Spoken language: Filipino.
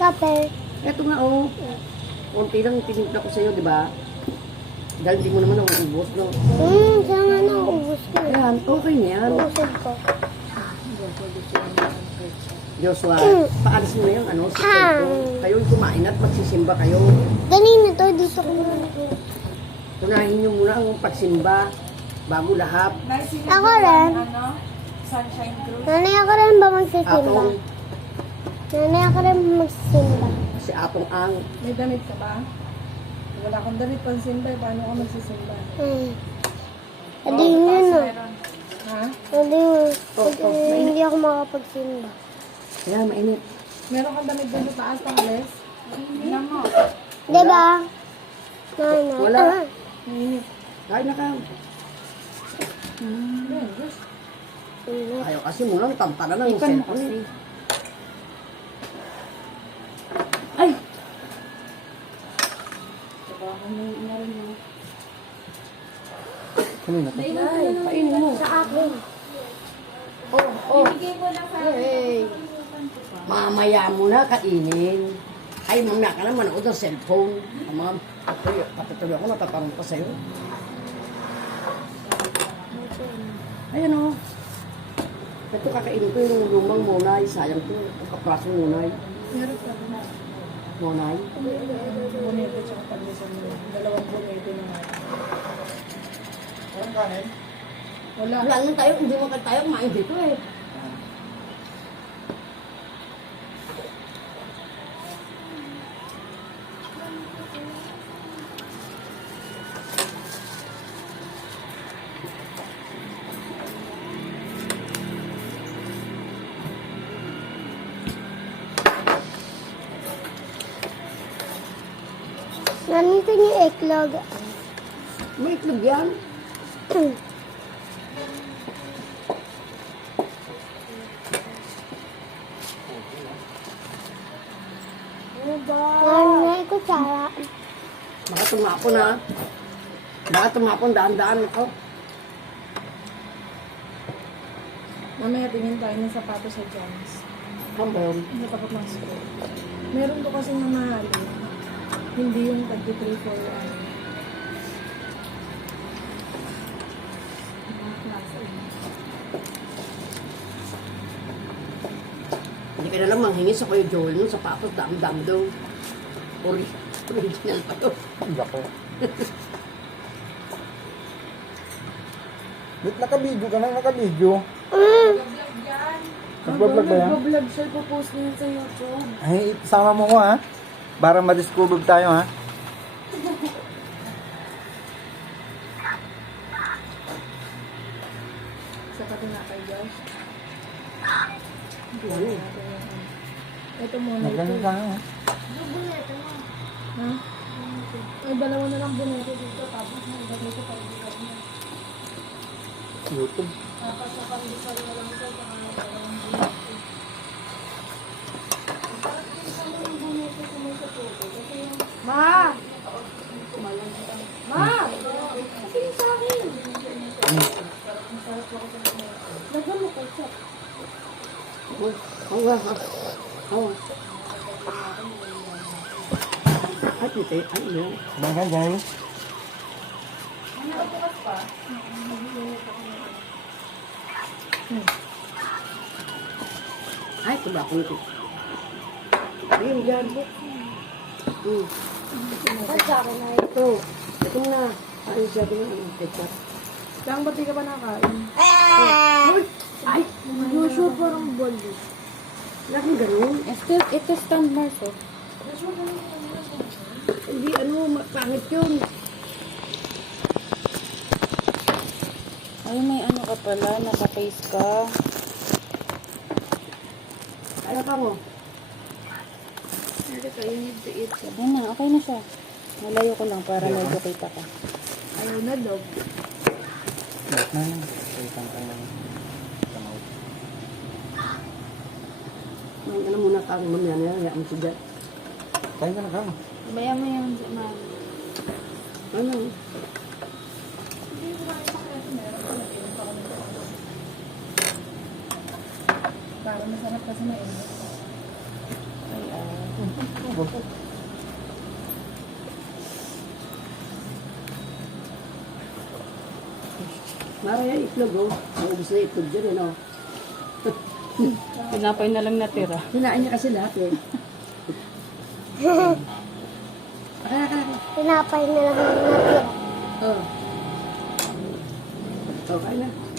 Kape. Eto nga konti lang tinimpla ko sa'yo, di ba? Dahil di mo naman nauubos, no? Saan nga nauubos ko eh. Yan, okay na yan. Ubusog ko. Joshua, paalis mo na yung sa cellphone. Kayo'y kumain at magsisimba kayo. Ganina to, dito ko muna. Tunahin niyo muna ang pagsimba bago lahat. Ako rin. Sunshine Cruise. Nanay ako rin ba magsisimba? Atong, Nanay ako rin magsisimba. si Atong Ang. May damit ka ba? Wala akong damit pang simba. Paano ka magsisimba? Adi yun no. Meron. Ha? Adi yun. Hindi ako makapagsimba. Kaya mainit. Meron kang damit doon sa taas ng alis? Tingnan mo. Diba? Nanay. Wala. Mainit. Kain na ka. Yes. Ayaw kasi mo lang tampanan ng cellphone. Ay! Kainin mo. Sa akin. Hey. Mamaya mo na kainin. Ay, muna ka na manood ng cellphone. Ang mga patutuloy ako, natatanong pa sa'yo. Ayan o. Ito kakainin ko yung lumang monay. Sayang ko, kaprasong monay. Meron ka. Monay. Bonito tsaka pagdasan mo. Dalawang bonito na nga. Walang kanin? Wala. Wala lang tayo, hindi mo tayo kumain dito eh. Nandito yung eklog. May itlog yan. Nanay ko tsara. Baka tumapon ha. Baka tumapon, daan-daan ako. Mamaya tingin tayo ng sapatos sa Jones. Ano ba yun? Nakapot ng school. Meron ko kasi namahali. Hindi yung tag-3 for Hindi ka na lang manghingi sa Kuya Joel ng sapatos, dam-dam daw. Original pa to. Lako. Ba't nakabidyo ka nang nakabidyo? Nagbablog ba yan? Nagbablog siya, ipopost niya sa YouTube. Ay, sama mo ko ha. Para ma-discover tayo ha. Sa na kay Josh. Ano eh? Ito muna ito. Nagganyan ka ha. Ha? Ay, dalawa na lang boneto dito. Tapos may boneto pa rin. YouTube. Tapos sa pandesal na lang ito. Ma! Ma! Kasi yung sa akin. Lagyan mo ko siya. Oo nga ha. Oo. Ay, tite. Ay, yun. Mga guys. Ay, tuba ko nito. Ayun, dyan. Ba't sa akin na Ito. Ito na. Ay, sabi nga, ketchup. Lang, ba't di ka pa nakain? Ay, Joshua parang bolo. laki ganun. Ito stand mark, oh. Hindi, pangit yun. Ay, may ano ka pala, naka-face ka. Kaya ka mo. Sabi na, okay na siya. Malayo ko lang para medyo kita ka. Ayaw na daw. Ba't na yun? Isang ka lang. Ano muna kang mamaya na yan. Hayaan mo siya dyan. Kain ka na ka. Bayan mo yung Ano? Para masarap kasi na Ay, Mara yan, itlog, oh. Naubos na itlog dyan, eh, no? Tinapay na lang natira. Hinain niya kasi lahat, eh. Tinapay na lang yung natira. Oh. Oh, kain na.